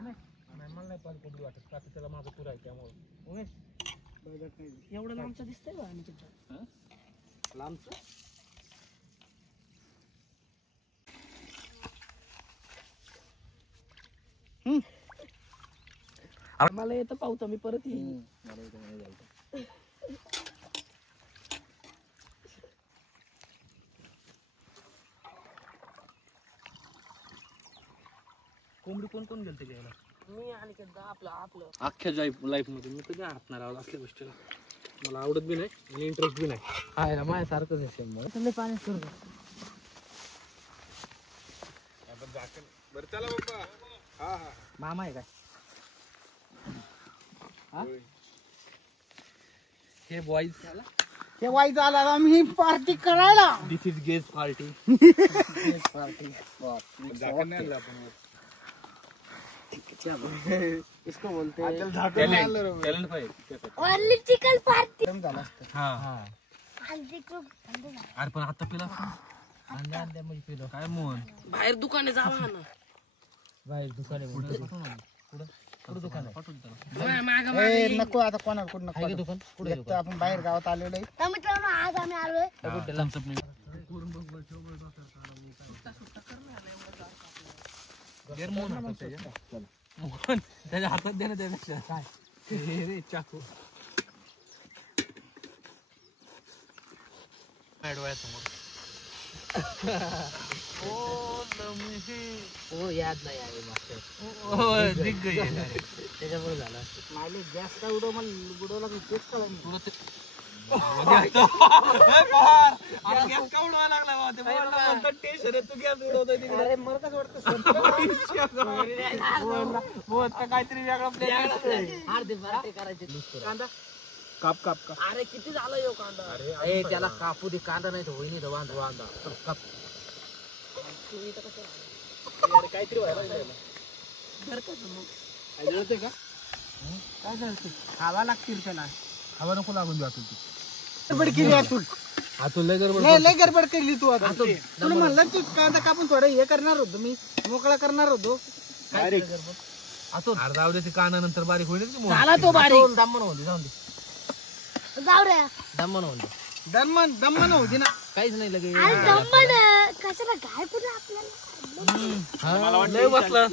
मला नाही पाहिजे कोंबडी वाटत का त्याला माझं पुरा आहे त्यामुळे एवढं लांबचं दिसतंय बा आणि तुमचं लांबचं मला येतं पाहतो मी परत येईन कोंबडी कोण कोण गेलते घ्यायला मी आणि आपलं अख्ख्या लाईफ मध्ये मी कधी हातणार आहोत असल्या गोष्टीला मला आवडत बी नाही आणि इंटरेस्ट बी नाही आहे ना माझ्यासारखंच असेल मग थंड पाण्यात सोड बरं चला बाप्पा हा हा मामा आहे काय हे बॉईज हे वाईज आला आम्ही पार्टी करायला दिस इज गेज पार्टी पार्टी झाकण नाही आणलं आपण इसको बोलते टॅलेंट पाहिजे पॉलिटिकल पार्टी झाला असतं हा हा हल्दी खूप थंड झालं. अरे पण आता पिला म्हणजे पिलो काय मोहन बाहेर दुकाने जावा ना बाहेर दुकान आहे पुढं दुकान आहे नको आता कोणाला कुठं नको आहे का दुकान पुढे एक तर आपण बाहेर गावात आलेलो आहे तर मित्रांनो आज आम्ही आलोय मोहन त्याच्या हातात दे ना त्यापेक्षा काय रे चाकू डोळ्यासमोर हो याद नाही आहे मागच्या दिग्गज त्याच्यामुळे झाला मायलेज जास्त उडवला तेच कळलं अरे मला कसं वाटतं काहीतरी वेगळा करायचे कांदा काप काप काप अरे किती झालं यो कांदा अरे त्याला कापू दे कांदा नाही तर होईनी तर वांदा काप काहीतरी व्हायला जळते का काय झालं खावा लागतील त्याला हवा नको लागून द्या गडबड केली अतुल लय गडबड लय गडबड केली तू आता तुला म्हणलं तू कांदा कापून थोडं हे करणार होतो मी मोकळा करणार होतो काय अर्धा आवड्याची कांदा नंतर बारीक होईल झाला तो बारीक दमन होती जाऊन दे जाऊ रे दमन होऊन दे दम्मन होती ना काहीच नाही लगे अरे दंबड कशाला काय पुढे आपल्याला लय बसला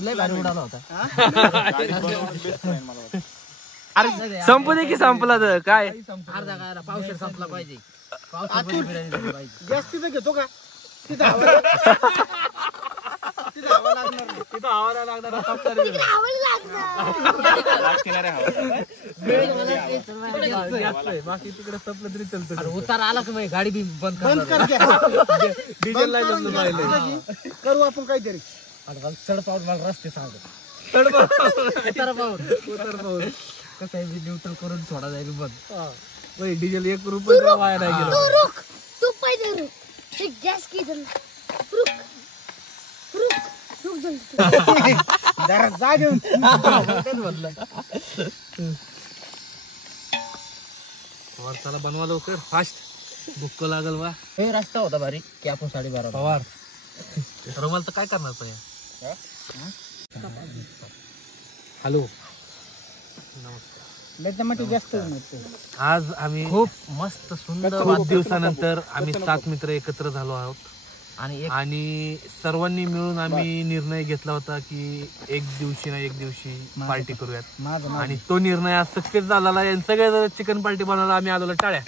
लय भारी उडाला होता अरे संपू दे की संपला तर काय अर्धा काय पावशेर संपला पाहिजे गॅस तिथं घेतो का तिथं हवा लागणार नाही. तिथं हवा लागणार आवड लागणार बाकी तिकडे संपलं तरी चालतं उतार आला की मग गाडी बी बंद कर डिझेल नाही करू आपण काहीतरी चढ पाऊल मला रस्ते सांगतो उतार पाऊल कसं आहे न्यूट्रल करून सोडा जाईल बंद डिझेल 1 रुपया वाया नाही गेलं तू रुक तू पहिले रुक ते गॅस की जल रुक रुक रुक जल्दी जरा जा घेऊन चला बनवा लवकर फास्ट भुक्क लागल वा हे रस्ता होता भारी की आपण 12:30 पवार रुमाल तर काय करणार पण हॅलो जास्त आज आम्ही खूप मस्त सुंदर वाढदिवसानंतर आम्ही 7 मित्र एकत्र झालो आहोत आणि सर्वांनी मिळून आम्ही निर्णय घेतला होता की एक दिवशी पार्टी करूयात आणि तो निर्णय आज सक्सेस झालेला आहे. सगळे चिकन पार्टी बनवायला आम्ही आलो टाळ्या.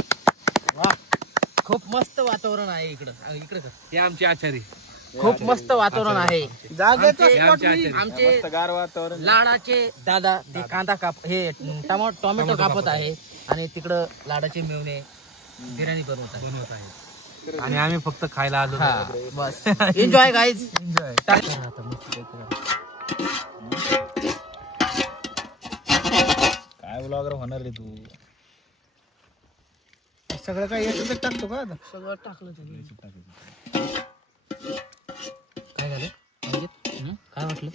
खूप मस्त वातावरण आहे इकडं हे आमचे आचारी खूप मस्त वातावरण आहे आमचे गार वातावरण लाडाचे दादा ते कांदा काप हे टोमॅटो कापत आहे आणि तिकडं लाडाचे मेवणे बिर्याणी बनवत आहे आणि आम्ही फक्त खायला आलो. बस एन्जॉय गाईज एन्जॉय. काय ब्लॉगर होणार रे तू सगळं काय याच्यात टाकतो का सगळं टाकलं काय झालं काय वाटलं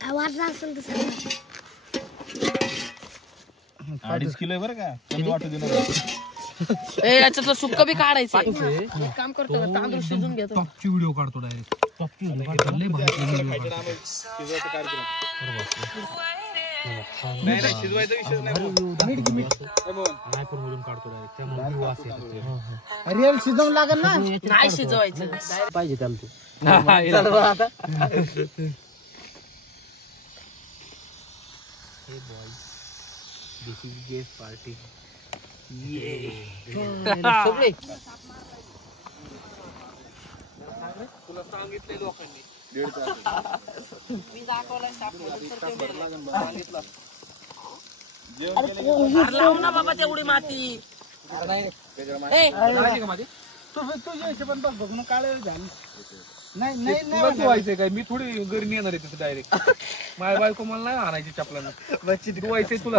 काय वाटलं असेल तर सांगा. 2.5 किलो आहे बरं का कमी वाटू दे याच्यातलं सुक्क बी काढायचं एक काम करतो तांदूळ शिजून घेतो टॉपची व्हिडिओ काढतो डायरेक्ट टॉपची नाही नाही शिजवायचा विषय नाही काढतो डायरेक्ट त्यामुळे वास येतो. रिअल शिजवून लागेल ना. नाही शिजवायचं पाहिजे त्याला तू. This is Jay's party. सगळे तुला सांगितले लोकांनी मी दाखवलाय ना बाबा तेवढी माती तुझ्या हिशोबाने बघ बघ मग काळे झालं. नाही तुला नाही धुवायचंय काय मी थोडी घरी नेणार आहे तिथे डायरेक्ट माझ्या बायको मला नाही आणायची चपलानं धुवायचंय तुला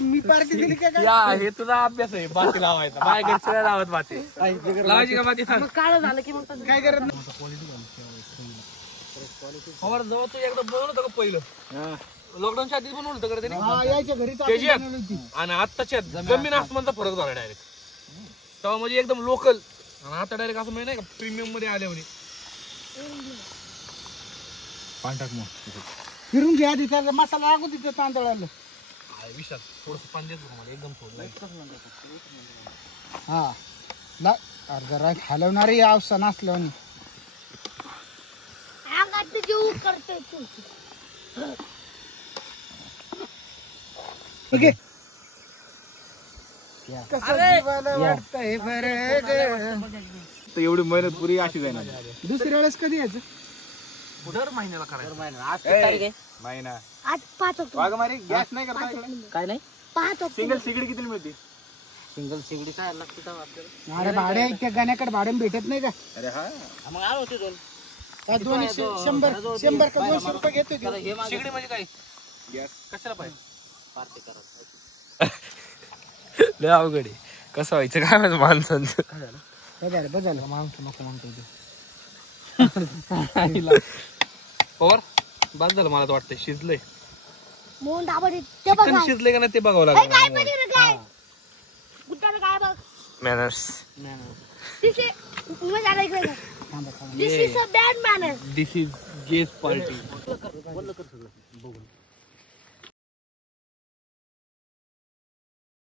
मी पार्टी दिली का या हे तुझा अभ्यास आहे बाती लावायचा माझ्या घरच्या लावत बाती लावायची का बाती सांग काळ झालं की मग काय करत नाही. जवळ तू एकदा बनवलं होतं का पहिलं लॉकडाऊनच्या आधी बनवलं होतं का त्याने यायच्या घरी त्याची आणि आत्ताच्या जमीन आसमानचा फरक झाला डायरेक्ट तेव्हा म्हणजे एकदम लोकल आणि आता डायरेक्ट असं माहिती नाही का प्रीमियम मध्ये आले म्हणे फिरून घ्या आधी त्याला मसाला लागू तिथे तांदळाला. विशाल थोडस पाणी देतो मला एकदम थोडं हा जरा हलवणारी अवसा नसल्याने अंगात जीव करतोय तू. ओके वाटतंय बरं. एवढी मेहनत पुरी अशी जाईना दुसऱ्या वेळेस कधी यायचं. दर महिन्याला करायचं आज किती तारीख आहे नाही ना आज 5 ऑक्टोबर. वाघमारी गॅस नाही करता काय नाही 5 ऑक्टोबर. सिंगल सिगडी किती मिळते सिंगल सिंगडी काय लागते आपल्याला अरे भाडे त्या गाण्याकडे भाडे भेटत नाही का. अरे हा मग आलो होते दोन 100 का 200 रुपये घेतो ते. हे माझं शिगडी म्हणजे काय गॅस कशाला पाहिजे पार्टी करायचं लय अवघड आहे कसं व्हायचं काय माहिती माणसांचं बदल माणसं नको म्हणतो ते. पवार बस झालं मला तर वाटतंय शिजलंय मोहन दाबडे ते बघा. चिकन शिजलंय का नाही ते बघावं काय लागलं पाहिजे रे काय? गुट्टाला काय बघ. मॅनर्स This is मजा आला इकडे. This is a bad manner. This is जेस पार्टी